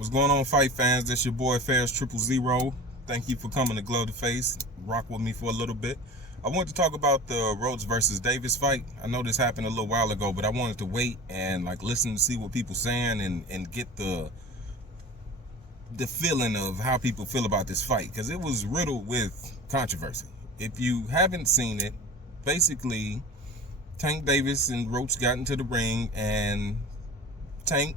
What's going on, fight fans? This your boy Fiasco. Thank you for coming to Glow the Face. Rock with me for a little bit. I wanted to talk about the Roach versus Davis fight. I know this happened a little while ago, but I wanted to wait and listen to see what people saying and get the feeling of how people feel about this fight, because it was riddled with controversy. If you haven't seen it, basically Tank Davis and Roach got into the ring, and Tank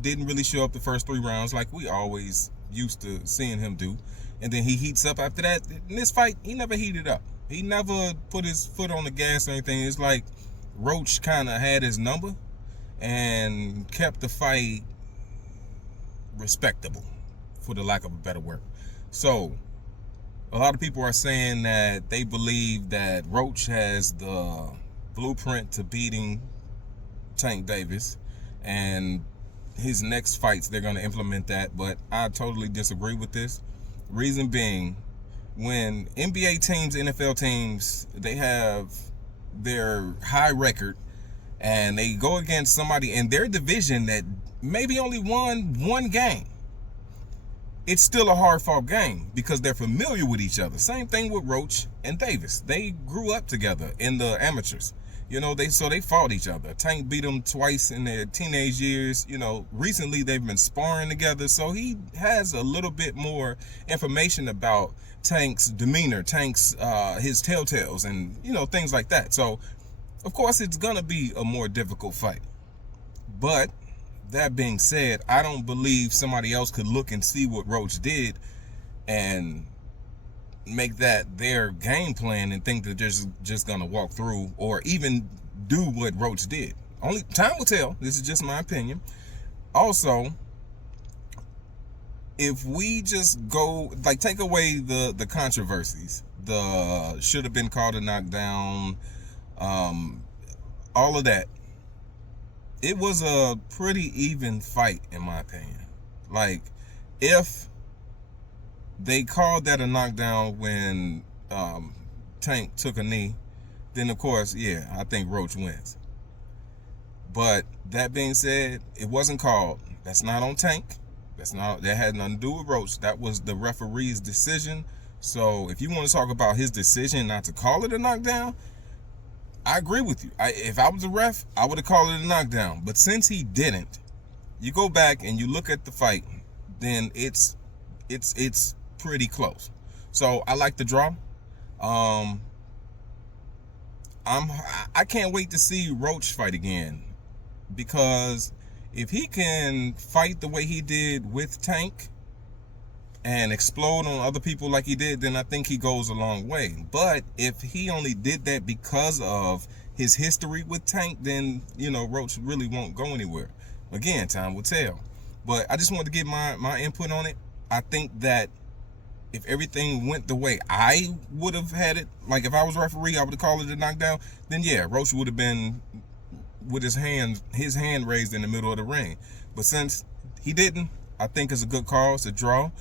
didn't really show up the first 3 rounds like we always used to seeing him do. And then he heats up after that. In this fight, he never heated up. He never put his foot on the gas or anything. It's like Roach kind of had his number and kept the fight respectable, for the lack of a better word. So a lot of people are saying that they believe that Roach has the blueprint to beating Tank Davis, and his next fights they're going to implement that. But I totally disagree with this. Reason being, when NBA teams, NFL teams, they have their high record and they go against somebody in their division that maybe only won 1 game, it's still a hard-fought game because they're familiar with each other. Same thing with Roach and Davis. They grew up together in the amateurs. They fought each other. Tank beat them twice in their teenage years. Recently they've been sparring together, so he has a little bit more information about Tank's demeanor, Tank's his telltales, and things like that. So of course it's gonna be a more difficult fight. But that being said, I don't believe somebody else could look and see what Roach did and make that their game plan and think that they're just gonna walk through or even do what Roach did. Only time will tell. This is just my opinion. Also, if we just go take away the controversies, the should have been called a knockdown, all of that, it was a pretty even fight in my opinion. If they called that a knockdown when Tank took a knee, then of course, yeah, I think Roach wins. But that being said, it wasn't called. That's not on Tank. That had nothing to do with Roach. That was the referee's decision. So if you want to talk about his decision not to call it a knockdown, I agree with you. If I was a ref, I would have called it a knockdown. But since he didn't, you go back and you look at the fight, then it's pretty close. So I like the draw. I can't wait to see Roach fight again, because if he can fight the way he did with Tank and explode on other people like he did, then I think he goes a long way. But if he only did that because of his history with Tank, then Roach really won't go anywhere. Again, time will tell. But I just wanted to get my input on it. I think that if everything went the way I would have had it, if I was referee, I would have called it a knockdown, then yeah, Roach would have been with his hand raised in the middle of the ring. But since he didn't, I think it's a good call. It's a draw.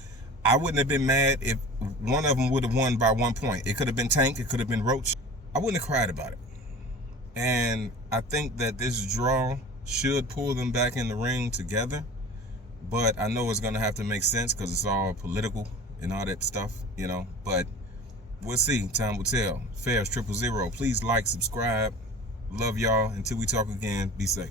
I wouldn't have been mad if one of them would have won by 1 point. It could have been Tank. It could have been Roach. I wouldn't have cried about it. And I think that this draw should pull them back in the ring together. But I know it's going to have to make sense because it's all political and all that stuff, But we'll see. Time will tell. Fiasco. Please like, subscribe. Love y'all. Until we talk again, be safe.